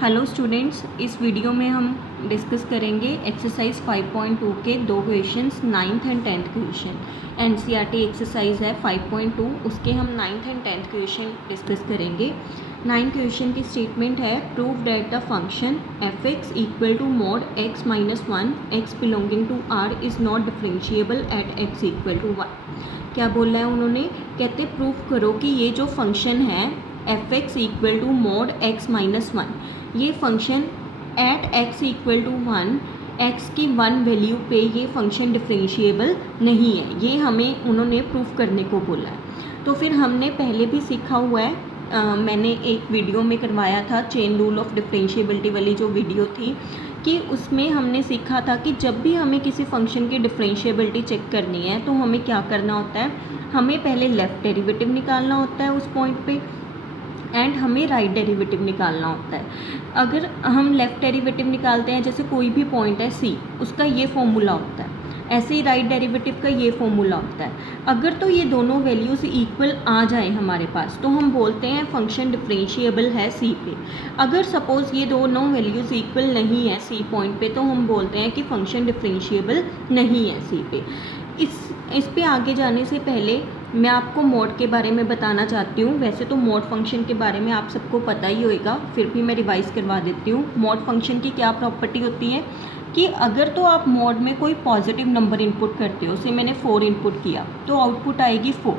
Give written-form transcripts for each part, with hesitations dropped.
Hello students, इस video में हम डिस्कस करेंगे एक्सरसाइज 5.2 के दो questions 9th and 10th question. NCERT exercise है 5.2, उसके हम 9th and 10th question discuss करेंगे। 9th क्वेश्चन की स्टेटमेंट है prove that the function f x equal to mod x minus one x belonging to R is not differentiable at x equal to one. क्या बोला है उन्होंने? कहते prove करो कि ये जो फंक्शन है F x equal to mod x minus one, ये function at x equal to one, X की वन वैल्यू पे ये फंक्शन डिफरेंशिएबल नहीं है। ये हमें उन्होंने प्रूफ करने को बोला है। तो फिर हमने पहले भी सीखा हुआ है, मैंने एक वीडियो में करवाया था चेन रूल ऑफ डिफरेंशिएबिलिटी वाली जो वीडियो थी, कि उसमें हमने सीखा था कि जब भी हमें किसी फंक्शन की डिफरेंशिएबिलिटी चेक करनी है तो हमें क्या करना होता है, हमें पहले लेफ़्ट डेरिवेटिव निकालना होता है उस पॉइंट पे एंड हमें राइट डेरिवेटिव निकालना होता है। अगर हम लेफ़्ट डेरिवेटिव निकालते हैं, जैसे कोई भी पॉइंट है सी, उसका ये फॉर्मूला होता है, ऐसे ही राइट डेरिवेटिव का ये फॉर्मूला होता है। अगर तो ये दोनों वैल्यूज़ इक्वल आ जाए हमारे पास तो हम बोलते हैं फंक्शन डिफरेंशिएबल है सी पे। अगर सपोज़ ये दोनों वैल्यूज़ इक्वल नहीं है सी पॉइंट पे तो हम बोलते हैं कि फंक्शन डिफरेंशिएबल नहीं है सी पे। इस पे आगे जाने से पहले मैं आपको मॉड के बारे में बताना चाहती हूँ। वैसे तो मॉड फंक्शन के बारे में आप सबको पता ही होगा, फिर भी मैं रिवाइज़ करवा देती हूँ। मॉड फंक्शन की क्या प्रॉपर्टी होती है कि अगर तो आप मॉड में कोई पॉजिटिव नंबर इनपुट करते हो, से मैंने 4 इनपुट किया तो आउटपुट आएगी 4।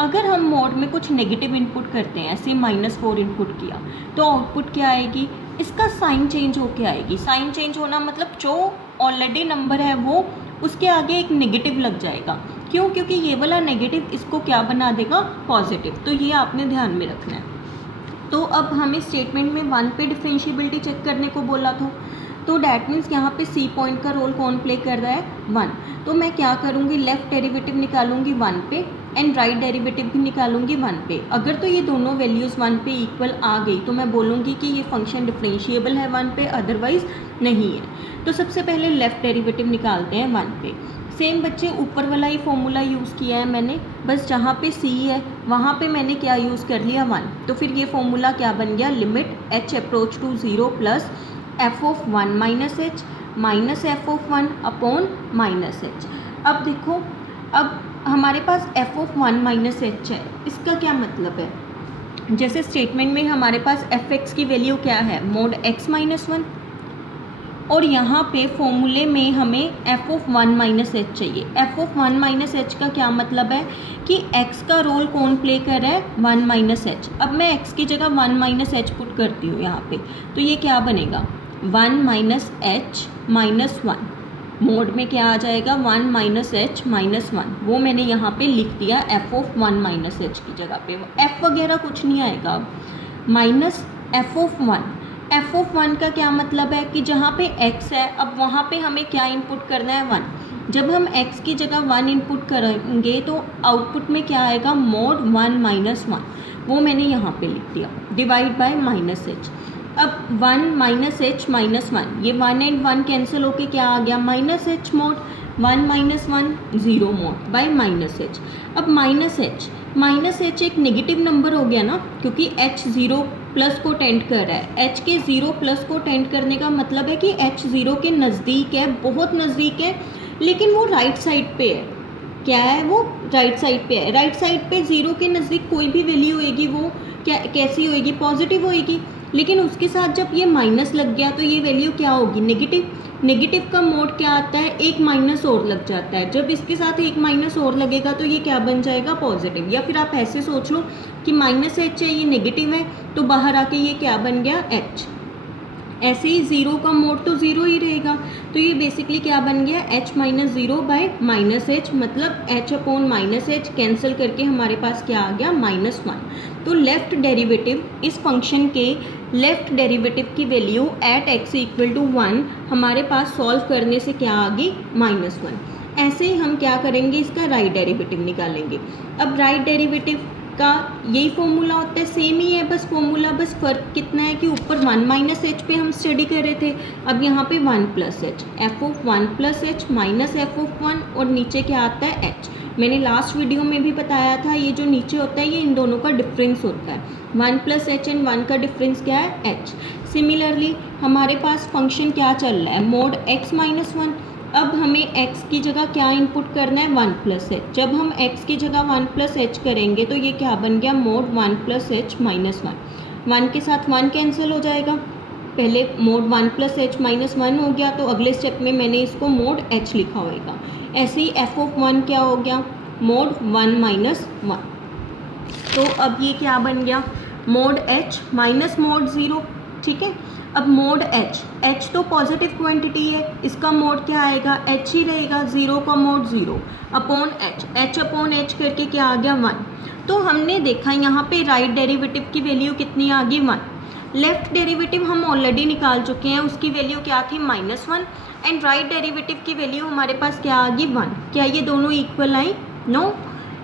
अगर हम मॉड में कुछ नेगेटिव इनपुट करते हैं, ऐसे -4 इनपुट किया तो आउटपुट क्या आएगी, इसका साइन चेंज होके आएगी। साइन चेंज होना मतलब जो ऑलरेडी नंबर है वो उसके आगे एक नेगेटिव लग जाएगा। क्यों? क्योंकि ये वाला नेगेटिव इसको क्या बना देगा, पॉजिटिव। तो ये आपने ध्यान में रखना है। तो अब हमें स्टेटमेंट में 1 पे डिफरेंशिएबिलिटी चेक करने को बोला था, तो डैट मीन्स यहाँ पे सी पॉइंट का रोल कौन प्ले कर रहा है, 1। तो मैं क्या करूँगी, लेफ़्ट डेरिवेटिव निकालूंगी 1 पे एंड राइट डेरिवेटिव भी निकालूंगी 1 पे। अगर तो ये दोनों वैल्यूज़ 1 पे इक्वल आ गई तो मैं बोलूँगी कि ये फंक्शन डिफरेंशिएबल है 1 पे, अदरवाइज़ नहीं है। तो सबसे पहले लेफ़्ट डेरिवेटिव निकालते हैं 1 पे। सेम बच्चे ऊपर वाला ही फॉर्मूला यूज़ किया है मैंने, बस जहाँ पे सी है वहाँ पे मैंने क्या यूज़ कर लिया, 1। तो फिर ये फॉर्मूला क्या बन गया, limit h approach to 0 plus f of 1 minus h minus f of 1 upon minus h. अब देखो, अब हमारे पास f ऑफ 1 माइनस एच है, इसका क्या मतलब है, जैसे स्टेटमेंट में हमारे पास एफ एक्स की वैल्यू क्या है, मोड x माइनस 1, और यहाँ पे फॉर्मूले में हमें f ऑफ 1 माइनस एच चाहिए। f ऑफ 1 माइनस एच का क्या मतलब है कि x का रोल कौन प्ले कर रहा है, 1 माइनस एच। अब मैं x की जगह 1 माइनस एच पुट करती हूँ यहाँ पे, तो ये क्या बनेगा, 1 माइनस एच माइनस 1। मोड में क्या आ जाएगा, 1 माइनस एच माइनस 1, वो मैंने यहाँ पे लिख दिया f ऑफ 1 माइनस एच की जगह पे। f वगैरह कुछ नहीं आएगा, minus f of 1। f of 1 का क्या मतलब है कि जहाँ पे x है, अब वहाँ पे हमें क्या इनपुट करना है, 1। जब हम x की जगह 1 इनपुट करेंगे तो आउटपुट में क्या आएगा, मोड 1 माइनस 1, वो मैंने यहाँ पे लिख दिया, डिवाइड बाय माइनस एच। अब 1 माइनस एच माइनस 1, ये 1 एंड 1 कैंसिल होके क्या आ गया, minus H mode, 1 minus 1 0 mode bye minus h. अब माइनस एच एक नेगेटिव नंबर हो गया ना, क्योंकि h 0 प्लस को टेंड कर रहा है। h के 0 प्लस को टेंड करने का मतलब है कि h 0 के नज़दीक है, बहुत नज़दीक है, लेकिन वो राइट साइड पे है। क्या है वो, राइट साइड पे है। राइट साइड पे 0 के नज़दीक कोई भी वैल्यू होएगी वो क्या कैसी होएगी, पॉजिटिव होएगी। लेकिन उसके साथ जब ये माइनस लग गया तो ये वैल्यू क्या होगी, नेगेटिव। नेगेटिव का मोड क्या आता है, एक माइनस और लग जाता है। जब इसके साथ एक माइनस और लगेगा तो ये क्या बन जाएगा, पॉजिटिव। या फिर आप ऐसे सोच लो कि माइनस एच है, ये नेगेटिव है, तो बाहर आके ये क्या बन गया, एच। ऐसे ही 0 का मोड तो 0 ही रहेगा, तो ये बेसिकली क्या बन गया, h minus 0 by minus h, मतलब h upon minus h cancel करके हमारे पास क्या आ गया, -1। तो लेफ़्ट डेरिवेटिव, इस फंक्शन के लेफ़्ट डेरिवेटिव की value at x equal to 1 हमारे पास सॉल्व करने से क्या आ गई, -1। ऐसे ही हम क्या करेंगे, इसका राइट डेरिवेटिव निकालेंगे। अब राइट डेरिवेटिव का यही फॉर्मूला होता है, सेम ही है बस फॉर्मूला, बस फ़र्क कितना है कि ऊपर 1 माइनस एच पे हम स्टडी कर रहे थे, अब यहाँ पे 1 plus H, F of 1 plus H minus f of 1, और नीचे क्या आता है, एच। मैंने लास्ट वीडियो में भी बताया था, ये जो नीचे होता है ये इन दोनों का डिफरेंस होता है। 1 + h एंड 1 का डिफरेंस क्या है, h। सिमिलरली हमारे पास फंक्शन क्या चल रहा है, mod x - 1। अब हमें x की जगह क्या इनपुट करना है, 1 + h। जब हम x की जगह 1 + h करेंगे तो ये क्या बन गया, mod 1 + h - 1। 1 के साथ 1 कैंसिल हो जाएगा, पहले mod 1 + h - 1 हो गया, तो अगले स्टेप में मैंने इसको mod h लिखा होगा। ऐसे ही f(1) क्या हो गया, mod 1 - 1। तो अब ये क्या बन गया, mod h माइनस mod 0, ठीक है। अब mod h तो पॉजिटिव क्वांटिटी है, इसका mod क्या आएगा, h ही रहेगा, 0 का mod 0 अपॉन h करके क्या आ गया, 1। तो हमने देखा यहाँ पे राइट डेरिवेटिव की वैल्यू कितनी आ गई, 1। लेफ्ट डेरिवेटिव हम ऑलरेडी निकाल चुके हैं, उसकी वैल्यू क्या थी, -1। एंड राइट डेरिवेटिव की वैल्यू हमारे पास क्या आ गई, 1। क्या ये दोनों इक्वल आई, no.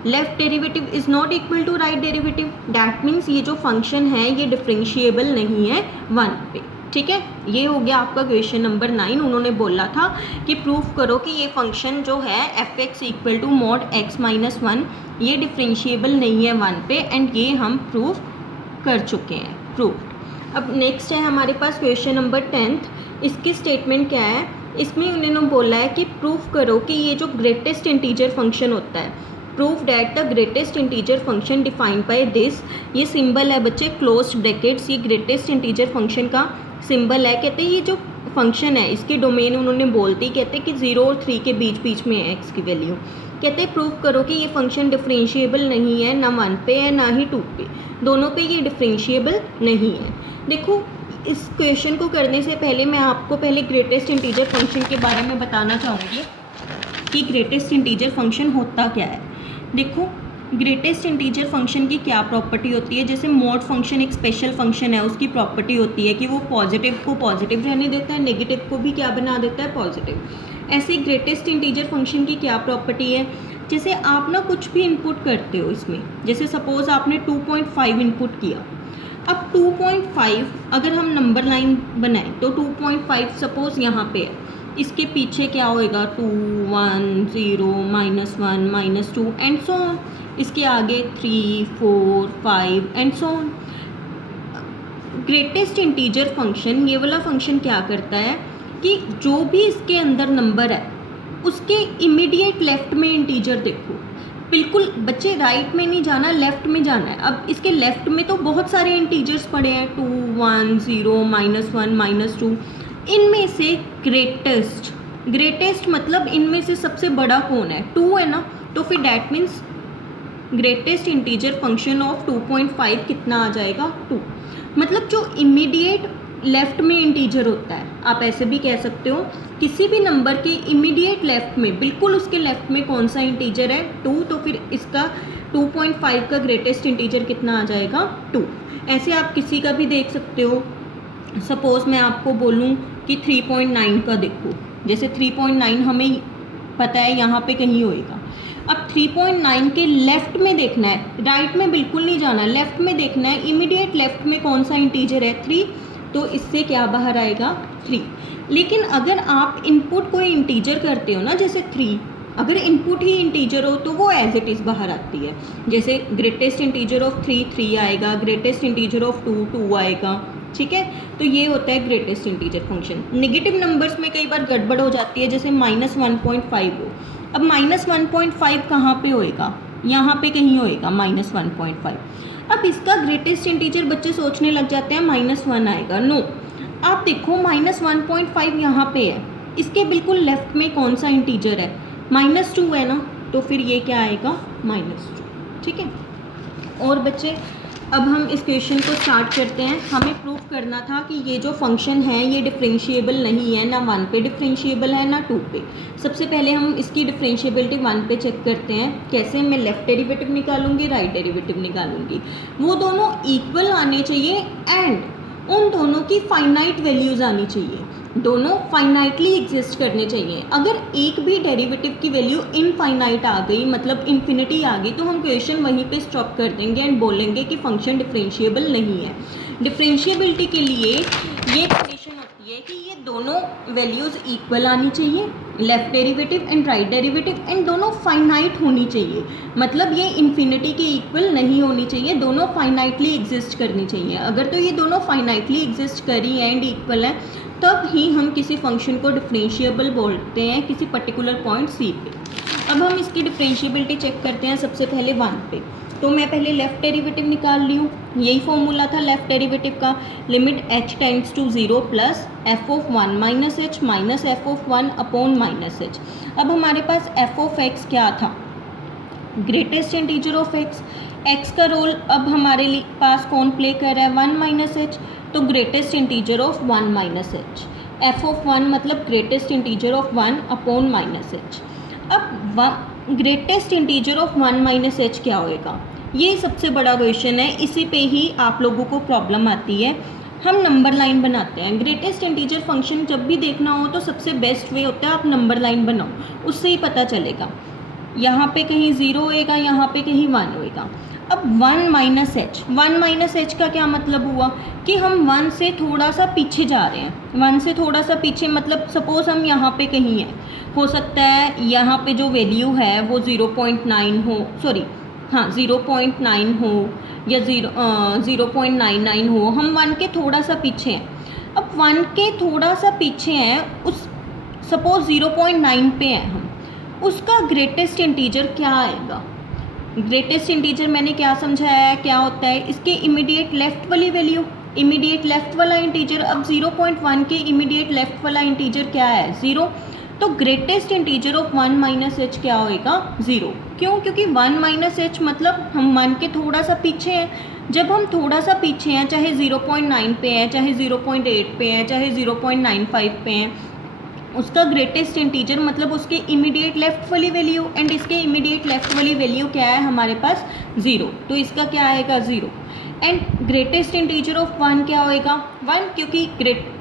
Left derivative is not equal to right derivative, that means ये जो फंक्शन है ये डिफरेंशिएबल नहीं है 1 पे, ठीक है। ये हो गया आपका क्वेश्चन नंबर 9। उन्होंने बोला था कि प्रूफ करो कि ये फंक्शन जो है f(x) = mod x - 1 ये डिफरेंशिएबल नहीं है 1 पे, एंड ये हम प्रूफ कर चुके हैं, प्रूफ। अब नेक्स्ट है हमारे पास क्वेश्चन नंबर 10th। इसकी स्टेटमेंट क्या है, इसमें उन्होंने बोला है कि प्रूफ करो कि ये जो ग्रेटेस्ट इंटीजर फंक्शन होता है, proof that the greatest integer function defined by this, ये सिंबल है बच्चे क्लोज्ड ब्रैकेट्स, ये ग्रेटेस्ट इंटीजर फंक्शन का सिंबल है। कहते हैं ये जो फंक्शन है इसके डोमेन उन्होंने बोलते ही कहते हैं कि 0 और 3 के बीच में है x की वैल्यू। कहते हैं प्रूफ करो कि ये फंक्शन डिफरेंशिएबल नहीं है, ना 1 पे है ना ही 2 पे, दोनों पे ये डिफरेंशिएबल नहीं है। देखो इस क्वेश्चन को करने से पहले मैं आपको पहले ग्रेटेस्ट इंटीजर फंक्शन के बारे में बताना चाहूँगी कि ग्रेटेस्ट इंटीजर फंक्शन होता क्या है। देखो ग्रेटेस्ट इंटीजर फंक्शन की क्या प्रॉपर्टी होती है, जैसे मॉड फंक्शन एक स्पेशल फंक्शन है, उसकी प्रॉपर्टी होती है कि वो पॉजिटिव को पॉजिटिव रहने देता है, नेगेटिव को भी क्या बना देता है, पॉजिटिव। ऐसे ग्रेटेस्ट इंटीजर फंक्शन की क्या प्रॉपर्टी है, जैसे आप ना कुछ भी इनपुट करते हो इसमें, जैसे सपोज आपने 2.5 इनपुट किया। अब 2.5 अगर हम नंबर लाइन बनाएं तो 2.5 सपोज यहाँ पे है, इसके पीछे क्या होएगा, 2 1 0 -1 -2 एंड सो ऑन, इसके आगे 3 4 5 and so on. Greatest integer function, ये वाला फंक्शन क्या करता है कि जो भी इसके अंदर नंबर है उसके इमीडिएट लेफ्ट में इंटीजर देखो, बिल्कुल बच्चे राइट में नहीं जाना, लेफ्ट में जाना है। अब इसके लेफ्ट में तो बहुत सारे इंटीजर्स पड़े हैं, 2 1 0 -1 -2, इनमें से ग्रेटेस्ट मतलब इनमें से सबसे बड़ा कौन है, 2 है ना, तो फिर that means greatest integer function of 2.5 कितना आ जाएगा, 2। मतलब जो इमीडिएट लेफ्ट में इंटीजर होता है, आप ऐसे भी कह सकते हो किसी भी नंबर के इमीडिएट लेफ्ट में, बिल्कुल उसके लेफ्ट में कौन सा इंटीजर है, 2, तो फिर इसका 2.5 का ग्रेटेस्ट इंटीजर कितना आ जाएगा, 2। ऐसे आप किसी का भी देख सकते हो, सपोज मैं आपको बोलूँ कि 3.9 का देखो, जैसे 3.9 हमें पता है यहाँ पे कहीं होएगा। अब 3.9 के लेफ्ट में देखना है, राइट में बिल्कुल नहीं जाना, लेफ्ट में देखना है, इमीडिएट लेफ्ट में कौन सा इंटीजर है, 3, तो इससे क्या बाहर आएगा, 3। लेकिन अगर आप इनपुट कोई इंटीजर करते हो ना, जैसे 3, अगर इनपुट ही इंटीजर हो तो वो एज इट इज़ बाहर आती है। जैसे ग्रेटेस्ट इंटीजर ऑफ 3 आएगा, ग्रेटेस्ट इंटीजर ऑफ 2 आएगा, ठीक है। तो ये होता है greatest integer function. Negative numbers में कई बार गड़बड़ हो जाती है, जैसे -1.5 हो। अब -1.5 कहाँ पे होएगा, यहाँ पे कहीं होएगा -1.5। अब इसका ग्रेटेस्ट इंटीजर बच्चे सोचने लग जाते हैं -1 आएगा, नो। आप देखो -1.5 यहाँ पे है, इसके बिल्कुल लेफ्ट में कौन सा इंटीजर है, -2 है ना, तो फिर ये क्या आएगा, -2, ठीक है। और बच्चे अब हम इस क्वेश्चन को स्टार्ट करते हैं। हमें प्रूफ करना था कि ये जो फंक्शन है ये डिफरेंशिएबल नहीं है, ना 1 पे डिफरेंशिएबल है ना 2 पे। सबसे पहले हम इसकी डिफरेंशिएबिलिटी 1 पे चेक करते हैं। कैसे, मैं लेफ्ट डेरिवेटिव निकालूंगी, राइट डेरिवेटिव निकालूंगी, वो दोनों इक्वल आने चाहिए एंड उन दोनों की फाइनाइट वैल्यूज़ आनी चाहिए, दोनों फाइनाइटली एग्जिस्ट करने चाहिए। अगर एक भी डेरिवेटिव की वैल्यू इनफाइनाइट आ गई, मतलब इन्फिनिटी आ गई, तो हम क्वेश्चन वहीं पे स्टॉप कर देंगे एंड बोलेंगे कि फंक्शन डिफरेंशिएबल नहीं है। डिफरेंशिएबिलिटी के लिए ये कंडीशन होती आती है कि ये दोनों वैल्यूज़ इक्वल आनी चाहिए, left derivative and right derivative, and दोनों फाइनाइट होनी चाहिए। मतलब ये इन्फिनिटी के इक्वल नहीं होनी चाहिए, दोनों फाइनाइटली एग्जिस्ट करनी चाहिए। अगर तो ये दोनों फाइनाइटली एग्जिस्ट करी एंड इक्वल है तब ही हम किसी फंक्शन को डिफरेंशिएबल बोलते हैं किसी पर्टिकुलर पॉइंट सी पे। अब हम इसकी डिफरेंशिएबिलिटी चेक करते हैं सबसे पहले 1 पे। तो मैं पहले लेफ़्ट डेरिवेटिव निकाल ली हूँ, यही फॉर्मूला था लेफ़्ट डेरिवेटिव का, limit h tends to 0 plus f of 1 minus h minus f of 1 upon minus h। अब हमारे पास f ऑफ x क्या था, ग्रेटेस्ट इंटीजर ऑफ x का रोल अब हमारे पास कौन प्ले कर रहा है, 1 माइनस h, तो greatest integer of 1 minus h, f of 1 मतलब greatest integer of 1 upon minus h। अब greatest integer of 1 minus h क्या होएगा, ये सबसे बड़ा क्वेश्चन है, इसी पे ही आप लोगों को प्रॉब्लम आती है। हम नंबर लाइन बनाते हैं, ग्रेटेस्ट इंटीजर फंक्शन जब भी देखना हो तो सबसे बेस्ट वे होता है आप नंबर लाइन बनाओ, उससे ही पता चलेगा। यहाँ पे कहीं 0 होएगा, यहाँ पे कहीं 1 होएगा। अब 1 माइनस एच का क्या मतलब हुआ कि हम 1 से थोड़ा सा पीछे जा रहे हैं। 1 से थोड़ा सा पीछे मतलब सपोज़ हम यहाँ पे कहीं हैं, हो सकता है यहाँ पे जो वैल्यू है वो 0.9 हो, सॉरी हाँ 0.9 हो या 0.99 हो, हम 1 के थोड़ा सा पीछे हैं। अब 1 के थोड़ा सा पीछे हैं, उस सपोज 0.9 पे हैं हम, उसका ग्रेटेस्ट इंटीजर क्या आएगा। ग्रेटेस्ट इंटीजर मैंने क्या समझाया है, क्या होता है, इसके इमीडिएट लेफ्ट वाली वैल्यू, इमीडिएट लेफ्ट वाला इंटीजर। अब 0.1 के इमीडिएट लेफ्ट वाला इंटीजर क्या है, 0, तो greatest integer of 1 minus H क्या होएगा, 0। क्यों, क्योंकि 1 माइनस एच मतलब हम 1 के थोड़ा सा पीछे हैं। जब हम थोड़ा सा पीछे हैं, चाहे 0.9 पे है, चाहे 0.8 पे है, चाहे 0.95 पे हैं, उसका ग्रेटेस्ट इंटीजर मतलब उसके इमीडिएट लेफ्ट वाली वैल्यू, एंड इसके इमीडिएट लेफ्ट वाली वैल्यू क्या है हमारे पास, 0, तो इसका क्या आएगा 0। एंड ग्रेटेस्ट इंटीजर ऑफ 1 क्या होएगा, 1, क्योंकि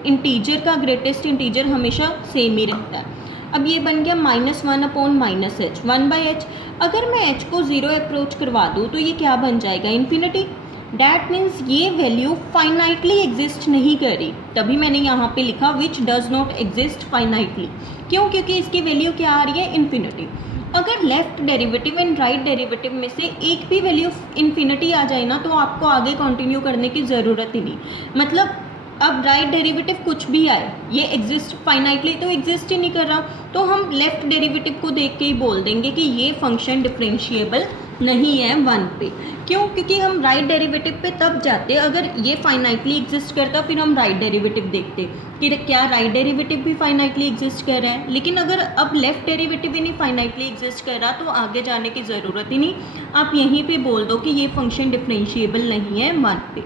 इंटीजर का ग्रेटेस्ट इंटीजर हमेशा सेम ही रहता है। अब ये बन गया -1 अपॉन माइनस एच, 1/h। अगर मैं h को 0 अप्रोच करवा दूँ तो ये क्या बन जाएगा, इन्फिनिटी। डैट मीन्स ये वैल्यू फाइनाइटली एग्जिस्ट नहीं कर रही, तभी मैंने यहाँ पे लिखा which does not exist finitely. क्यों, क्योंकि इसकी वैल्यू क्या आ रही है, इन्फिनिटी। अगर left derivative and right derivative में से एक भी वैल्यू इन्फिनिटी आ जाए ना तो आपको आगे कंटिन्यू करने की ज़रूरत ही नहीं। मतलब अब राइट डेरिवेटिव कुछ भी आए, ये एग्जिस्ट फाइनाइटली तो एग्जिस्ट ही नहीं कर रहा, तो हम लेफ्ट डेरिवेटिव को देख के ही बोल देंगे कि ये फंक्शन डिफरेंशिएबल नहीं है 1 पे। क्यों, क्योंकि हम राइट डेरिवेटिव पे तब जाते अगर ये फाइनाइटली एग्जिस्ट करता, फिर हम राइट डेरिवेटिव देखते कि क्या राइट डेरिवेटिव भी फाइनाइटली एग्जिस्ट कर रहा है। लेकिन अगर अब लेफ्ट डेरिवेटिव ही नहीं फाइनाइटली एग्जिस्ट कर रहा तो आगे जाने की ज़रूरत ही नहीं, आप यहीं पे बोल दो कि ये फंक्शन डिफरेंशिएबल नहीं है 1 पे।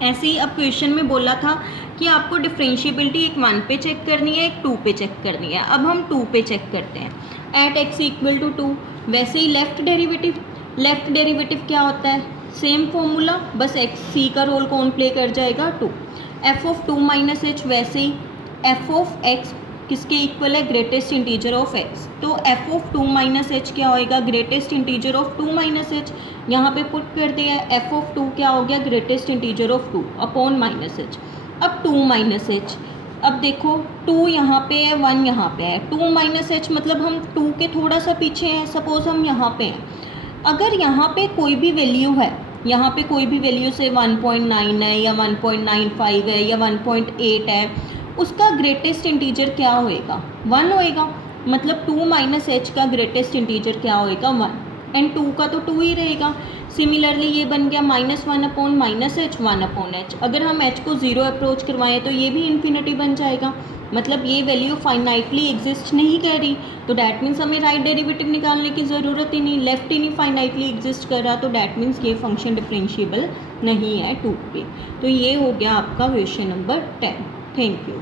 ऐसे ही अब क्वेश्चन में बोला था कि आपको डिफरेंशिएबिलिटी एक 1 पे चेक करनी है, एक 2 पे चेक करनी है। अब हम 2 पे चेक करते हैं, एट x इक्वल टू 2। वैसे ही लेफ्ट डेरिवेटिव क्या होता है, सेम फॉर्मूला, बस x c का रोल कौन प्ले कर जाएगा, 2। f ऑफ 2 माइनस एच, वैसे ही f ऑफ x किसके इक्वल है, ग्रेटेस्ट इंटीजर ऑफ x, तो f ऑफ 2 माइनस एच क्या होएगा, greatest integer of 2 minus H. यहाँ पे पुट कर दिया है, f ऑफ 2 क्या हो गया, greatest integer of 2 upon minus h. अब 2 माइनस एच, अब देखो 2 यहाँ पे है, 1 यहाँ पे है, 2 माइनस एच मतलब हम 2 के थोड़ा सा पीछे हैं। सपोज हम यहाँ पे हैं, अगर यहाँ पे कोई भी वैल्यू है, यहाँ पे कोई भी वैल्यू से 1.9 है या 1.95 है या 1.8 है, उसका ग्रेटेस्ट इंटीजर क्या होएगा, 1 होएगा। मतलब 2 माइनस एच का ग्रेटेस्ट इंटीजर क्या होएगा, 1, एंड 2 का तो 2 ही रहेगा। सिमिलरली ये बन गया -1 upon minus H, 1 upon H. अगर हम एच को 0 अप्रोच करवाएं तो ये भी इन्फिनिटी बन जाएगा, मतलब ये वैल्यू फाइनाइटली एग्जिस्ट नहीं कर रही, तो डैट मीन्स हमें राइट डेरिवेटिव निकालने की ज़रूरत ही नहीं, लेफ्ट ही नहीं फाइनाइटली एग्जिस्ट कर रहा, तो डैट मीन्स ये फंक्शन डिफरेंशिएबल नहीं है 2 पे। तो ये हो गया आपका क्वेश्चन नंबर 10। Thank you.